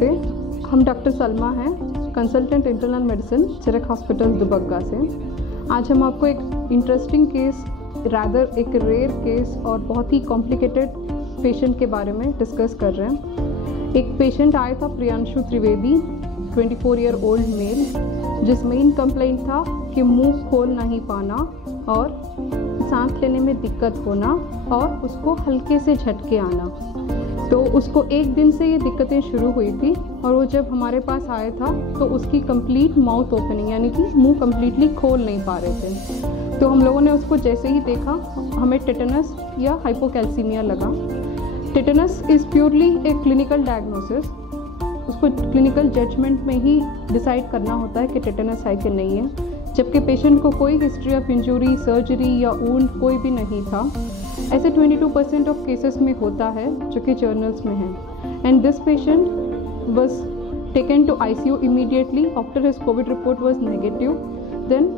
नमस्ते, हम डॉक्टर सलमा हैं, consultant internal medicine Chirag hospital Dubagga से। आज हम आपको एक इंटरेस्टिंग केस, रादर एक रेयर केस और बहुत ही कॉम्प्लिकेटेड पेशेंट के बारे में डिस्कस कर रहे हैं। एक पेशेंट आया था Priyanshu Trivedi, 24 year old mail, जिस मेन कंप्लेंट था कि मुंह खोल नहीं पाना और सांस लेने में दिक्कत होना और उसको हल्के से झटके आना। तो उसको एक दिन से ये दिक्कतें शुरू हुई थी और वो जब हमारे पास आया था तो उसकी कंप्लीट माउथ ओपनिंग यानी कि मुंह कंप्लीटली खोल नहीं पा रहे थे। तो हम लोगों ने उसको जैसे ही देखा हमें टेटनस या हाइपोकैल्सीमिया लगा। Tetanus is purely a clinical diagnosis. उसको क्लिनिकल जजमेंट में ही डिसाइड करना होता है कि टेटनस है कि नहीं है, जबकि पेशेंट को कोई हिस्ट्री ऑफ इंजरी, सर्जरी या वुंड कोई भी नहीं था। ऐसे 22% ऑफ केसेस में होता है जो कि जर्नल्स में है। And this patient was taken to ICU immediately after his covid report was negative. Then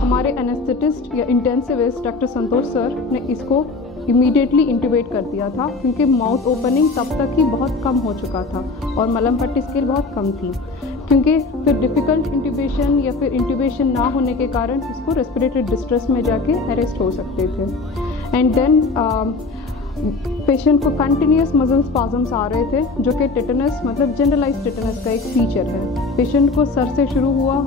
हमारे एनेस्थेटिस्ट या इंटेंसिविस्ट डॉक्टर संतोष सर ने इसको इमीडिएटली इंट्यूबेट कर दिया था, क्योंकि माउथ ओपनिंग तब तक ही बहुत कम हो चुका था और मलम पट्टी स्केल बहुत कम थी, क्योंकि फिर डिफ़िकल्ट इंट्यूबेशन या फिर इंट्यूबेशन ना होने के कारण उसको रेस्पिरेटरी डिस्ट्रेस में जाके अरेस्ट हो सकते थे। एंड देन पेशेंट को कंटिन्यूस मसल स्पाजम्स आ रहे थे, जो कि टेटनस मतलब जनरलाइज टेटनस का एक फीचर है। पेशेंट को सर से शुरू हुआ,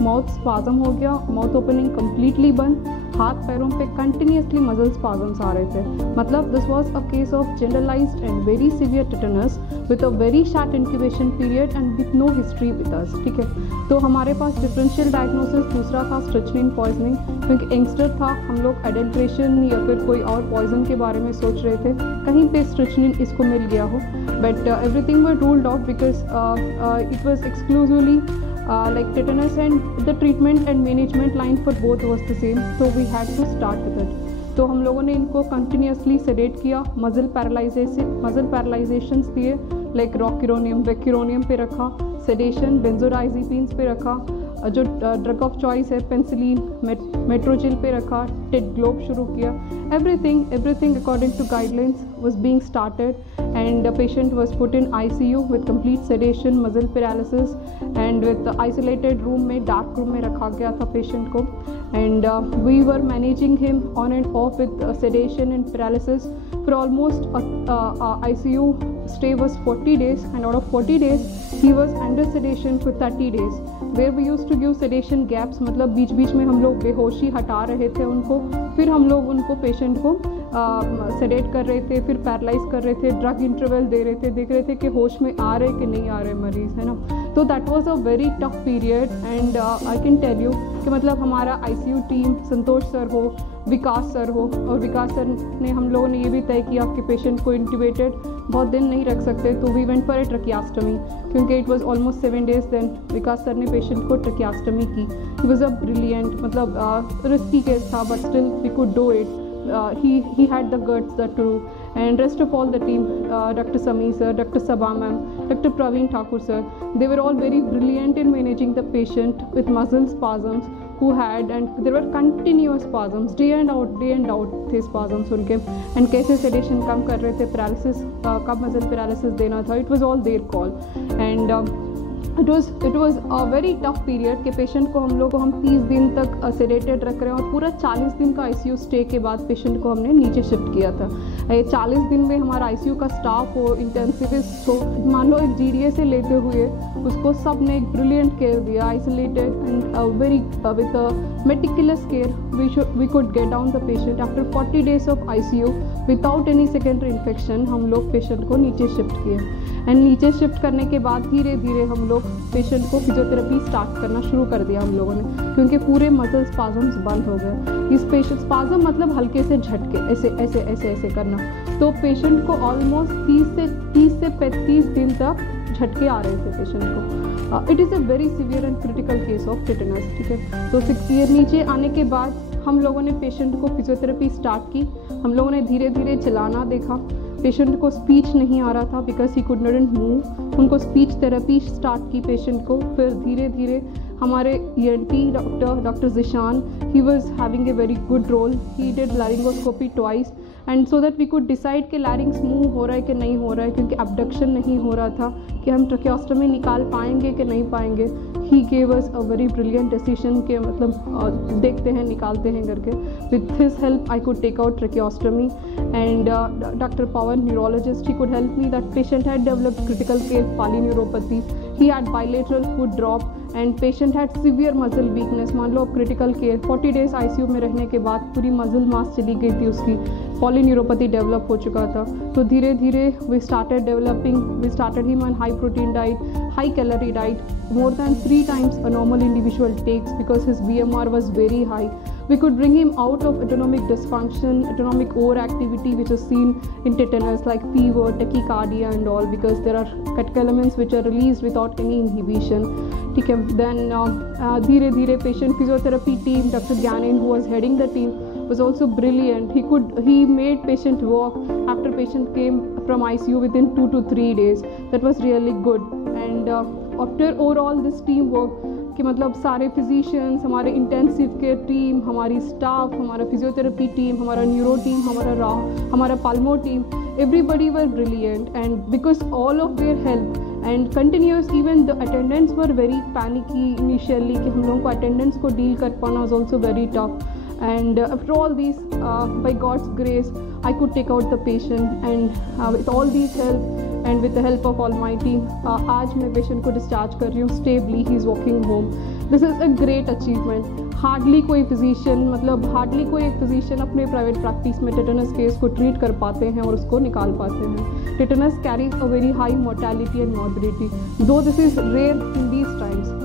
माउथ स्पाजम हो गया, माउथ ओपनिंग कम्प्लीटली बंद, हाथ पैरों पे कंटिन्यूसली मसल स्पाजम्स आ रहे थे। मतलब this was a case of generalised and very severe tetanus with a very short incubation period and with no history with us. ठीक है, तो हमारे पास डिफरेंशियल डायग्नोसिस दूसरा था स्ट्रिचनिन पॉइजनिंग, क्योंकि यंगस्टर था, हम लोग एडल्ट्रेशन या फिर कोई और पॉइजन के बारे में सोच रहे थे, कहीं पे स्ट्रिचनिन इसको मिल गया हो। But everything were ruled out because it was exclusively like tetanus, and the treatment and management line for both was the same, so we had to start with it. तो हम लोगों ने इनको कंटिन्यूसली सेडेट किया, muscle पैरालाइजेशंस दिए, like रॉकिरोनियम, वेक्यूरोनियम पे रखा, sedation बेंजोडाइजिपीन्स पे रखा, जो ड्रग ऑफ चॉइस है पेंसिलिन, मेट्रोजिल पे रखा, टेड ग्लोब शुरू किया। Everything according to guidelines was being started, and the patient was put in ICU with complete sedation, muscle paralysis, and with the isolated room में, dark room में रखा गया था patient को, and we were managing him on and off with sedation and paralysis for almost ICU stay was 40 days, and out of 40 days he was under sedation for 30 days, where we used to give sedation gaps, मतलब बीच बीच में हम लोग बेहोशी हटा रहे थे उनको, फिर हम लोग उनको पेशेंट को सेडेट कर रहे थे, फिर पैरालाइज कर रहे थे, ड्रग इंटरवल दे रहे थे, देख रहे थे कि होश में आ रहे कि नहीं आ रहे मरीज़, है ना। तो that was a very tough period, and I can tell you कि मतलब हमारा ICU टीम, संतोष सर हो, विकास सर हो, और विकास सर ने, हम लोगों ने ये भी तय किया कि पेशेंट को इंट्यूबेटेड बहुत दिन नहीं रख सकते, तो we went for a tracheostomy, क्योंकि it was almost 7 days। Then Vikas sir ने पेशेंट को ट्रकियास्टमी की। ही वाज अ ब्रिलियंट, मतलब रिस्की केस था, but still we could do it. He had the guts that to do, and rest of all the team, Dr. Sami sir, Dr. Sabha ma'am, Dr. Praveen Thakur sir, they were all very brilliant in managing the patient with muscle spasms who had, and there were continuous spasms, day and out थे spasms उनके, and कैसे sedation कम कर रहे थे, paralysis कब muscle paralysis देना था, it was all their call, and it was a very tough period के पेशेंट को हम 30 दिन तक सेडेटेड रख रहे हैं, और पूरा 40 दिन का ICU स्टे के बाद पेशेंट को हमने नीचे शिफ्ट किया था। ये 40 दिन में हमारा ICU का स्टाफ हो, इंटेंसिविस्ट हो, मान लो एक GDA से लेते हुए उसको सब ने एक ब्रिलियंट केयर दिया, isolated and very with meticulous care we could get down the patient. After 40 days of ICU without any secondary infection हम लोग पेशेंट को नीचे शिफ्ट किए, एंड नीचे शिफ्ट करने के बाद धीरे धीरे हम लोग पेशेंट को फिजियोथेरेपी स्टार्ट करना शुरू कर दिया हम लोगों ने, क्योंकि पूरे मसल स्पाजम्स बंद हो गए। इस पेशेंट स्पाजम मतलब हल्के से झटके, ऐसे करना, तो पेशेंट को ऑलमोस्ट 30 से 35 दिन तक झटके आ रहे थे पेशेंट को। It is a very severe and critical case of tetanus. ठीक है, तो 6 ईयर नीचे आने के बाद हम लोगों ने पेशेंट को फिजियोथेरेपी स्टार्ट की। हम लोगों ने धीरे धीरे चलाना देखा, पेशेंट को स्पीच नहीं आ रहा था because he could not move, उनको स्पीच थेरेपी स्टार्ट की पेशेंट को। फिर धीरे धीरे हमारे ENT doctor Zishan, he was having a very good role, he did laryngoscopy twice, and so that we could decide कि लैरिंग्स मूव हो रहा है कि नहीं हो रहा है, क्योंकि अबडक्शन नहीं हो रहा था कि हम ट्रकियोस्टमी निकाल पाएंगे कि नहीं पाएंगे। He gave us a very brilliant decision के मतलब देखते हैं निकालते हैं करके। With his help I could take out tracheostomy and doctor Pawan neurologist he could help me that patient had developed critical care polyneuropathy, he had bilateral foot drop and patient had severe muscle weakness. मान लो critical care 40 days ICU में रहने के बाद पूरी muscle mass चली गई थी उसकी, पॉलीन्यूरोपैथी डेवलप हो चुका था। तो धीरे धीरे we started him on high protein diet, high calorie diet, more than 3 times a normal individual takes because his BMR was very high. We could bring him out of autonomic dysfunction, autonomic overactivity which is seen in tetanus like fever, tachycardia and all, because there are catecholamines which are released without any inhibition. ठीक है, then धीरे धीरे patient physiotherapy team, Dr. Gyanin who was heading the team was also brilliant. He made patient walk after patient came from ICU within 2 to 3 days. That was really good. And after overall this team work कि मतलब सारे physicians, हमारे intensive care team, हमारी staff, हमारा physiotherapy team, हमारा neuro team, हमारा palmo team, everybody were brilliant and because all of their help and continuous, even the attendants were very panicky initially कि हम लोगों को अटेंडेंट्स को डील कर पाना was also very tough. And after all these, by God's grace, I could take out the patient and with all these help and with the help of Almighty, आज मैं patient को discharge कर रही हूँ stably, he is walking home. This is a great achievement. Hardly कोई physician अपने private practice में tetanus case को ट्रीट कर पाते हैं और उसको निकाल पाते हैं। Tetanus carries a very high mortality and morbidity, though this is rare in these times.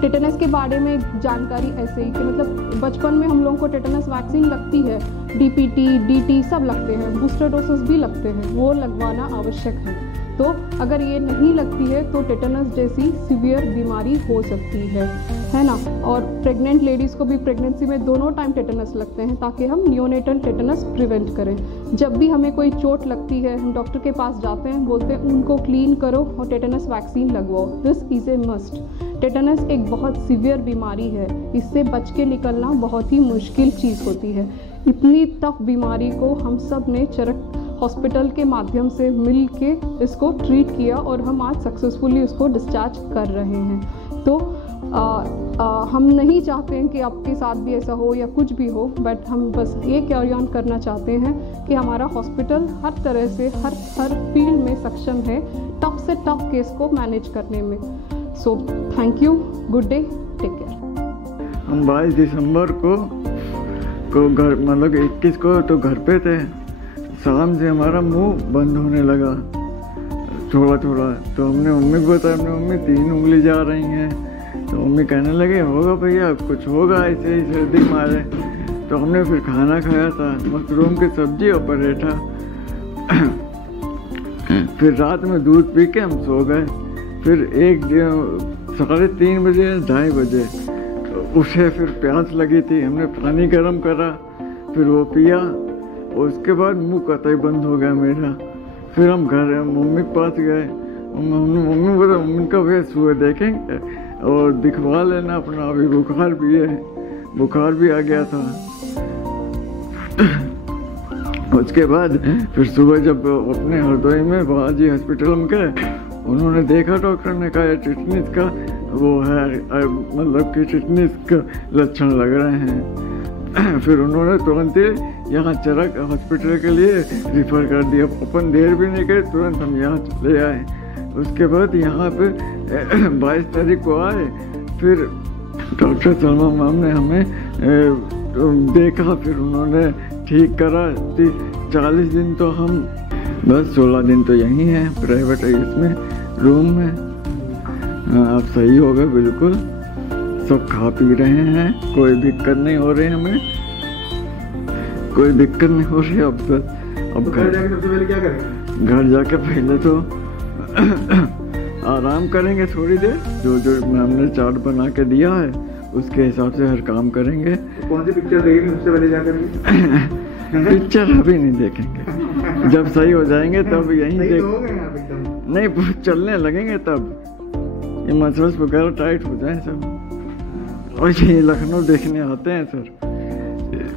Tetanus के बारे में जानकारी ऐसे ही कि मतलब बचपन में हम लोगों को टेटनस वैक्सीन लगती है, DPT, DT सब लगते हैं, बूस्टर डोसेस भी लगते हैं, वो लगवाना आवश्यक है। तो अगर ये नहीं लगती है तो टेटनस जैसी सीवियर बीमारी हो सकती है ना। और प्रेग्नेंट लेडीज़ को भी प्रेगनेंसी में दोनों टाइम टेटनस लगते हैं ताकि हम नियोनेटल टेटनस प्रिवेंट करें। जब भी हमें कोई चोट लगती है हम डॉक्टर के पास जाते हैं, बोलते हैं उनको क्लीन करो और टेटनस वैक्सीन लगवाओ। This is a must. Tetanus एक बहुत सीवियर बीमारी है, इससे बच के निकलना बहुत ही मुश्किल चीज़ होती है। इतनी टफ बीमारी को हम सब ने चरक हॉस्पिटल के माध्यम से मिल के इसको ट्रीट किया और हम आज सक्सेसफुली उसको डिस्चार्ज कर रहे हैं। तो हम नहीं चाहते हैं कि आपके साथ भी ऐसा हो या कुछ भी हो, बट हम बस ये कैरी ऑन करना चाहते हैं कि हमारा हॉस्पिटल हर तरह से हर फील्ड में सक्षम है टफ से टफ केस को मैनेज करने में। So thank you, good day, take care. हम 22 दिसंबर को घर मतलब 21 को तो घर पे थे। शाम से हमारा मुंह बंद होने लगा थोड़ा थोड़ा, तो हमने मम्मी को बताया, मम्मी 3 उंगली जा रही हैं। तो मम्मी कहने लगे होगा भैया कुछ होगा, ऐसे ही सर्दी मारे। तो हमने फिर खाना खाया था, मशरूम की सब्जी और पराठा। फिर रात में दूध पी के हम सो गए। फिर 3:30 बजे 2:30 बजे उसे फिर प्यास लगी थी, हमने पानी गर्म करा, फिर वो पिया। उसके बाद मुंह कतई बंद हो गया मेरा। फिर हम घर मम्मी के पास गए, मम्मी बोला मम्मी का वे सुबह देखेंगे और दिखवा लेना अपना, अभी बुखार भी है, बुखार भी आ गया था। उसके बाद फिर सुबह जब अपने हरदोई में बालाजी हॉस्पिटल में गए, उन्होंने देखा, डॉक्टर ने कहा टिटनिस का वो है, मतलब कि टिटनिस का लक्षण लग रहे हैं। फिर उन्होंने तुरंत ही यहाँ चरक हॉस्पिटल के लिए रिफ़र कर दिया। अपन देर भी नहीं करे, तुरंत हम यहाँ चले आए। उसके बाद यहाँ पे 22 तारीख को आए। फिर डॉक्टर सलमा मैम ने हमें देखा, फिर उन्होंने ठीक करा। 40 दिन तो हम बस 16 दिन तो यहीं हैं प्राइवेट इसमें रूम में। आप सही हो गए बिल्कुल, सब खा पी रहे हैं, कोई दिक्कत नहीं हो रही हमें, कोई दिक्कत नहीं हो रही। अब घर जाके सबसे पहले क्या करेंगे? घर जाके पहले तो आराम करेंगे थोड़ी देर, जो हमने चार्ट बना के दिया है उसके हिसाब से हर काम करेंगे। कौन सी पिक्चर देखेंगे सबसे पहले जाकर? पिक्चर अभी नहीं देखेंगे, जब सही हो जाएंगे तब यहीं नहीं चलने लगेंगे तब, ये मसल्स वगैरह टाइट हो जाए सब। और ये लखनऊ देखने आते हैं सर,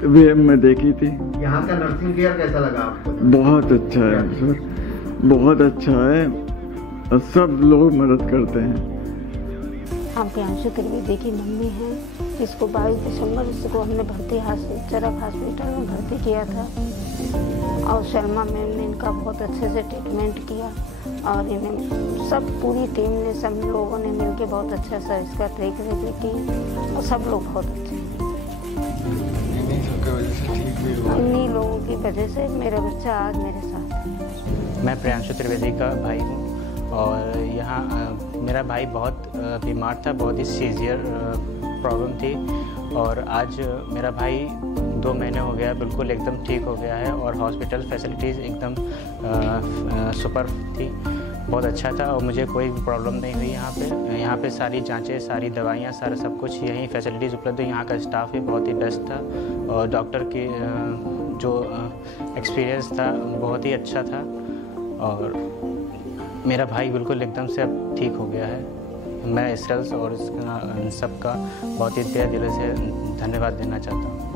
वेब में देखी थी। यहाँ का नर्सिंग केयर कैसा लगा आपको? बहुत अच्छा है सर, बहुत अच्छा है। सब लोग मदद करते हैं। हम प्रियांशु त्रिवेदी की मम्मी हैं, इसको 22 दिसंबर को हमने चरक हॉस्पिटल में भर्ती किया था और शर्मा मैम ने इनका बहुत अच्छे से ट्रीटमेंट किया और इन्हें सब पूरी टीम ने, सब लोगों ने मिलकर बहुत अच्छा सा इसका देख रेख की और सब लोग बहुत अच्छे हैं। इन्हीं लोगों की वजह से मेरा बच्चा आज मेरे साथ है। मैं प्रियांशु त्रिवेदी का भाई हूँ और यहाँ मेरा भाई बहुत बीमार था, बहुत ही सीवियर प्रॉब्लम थी और आज मेरा भाई 2 महीने हो गया बिल्कुल एकदम ठीक हो गया है और हॉस्पिटल फैसिलिटीज़ एकदम सुपर थी, बहुत अच्छा था और मुझे कोई भी प्रॉब्लम नहीं हुई यहाँ पे सारी जांचें, सारी दवाइयाँ, सारा सब कुछ यहीं फैसिलिटीज़ उपलब्ध है। यहाँ का स्टाफ भी बहुत ही बेस्ट था और डॉक्टर की जो एक्सपीरियंस था बहुत ही अच्छा था और मेरा भाई बिल्कुल एकदम से अब ठीक हो गया है। मैं इसरल्स और सबका बहुत ही तहे दिल से धन्यवाद देना चाहता हूँ।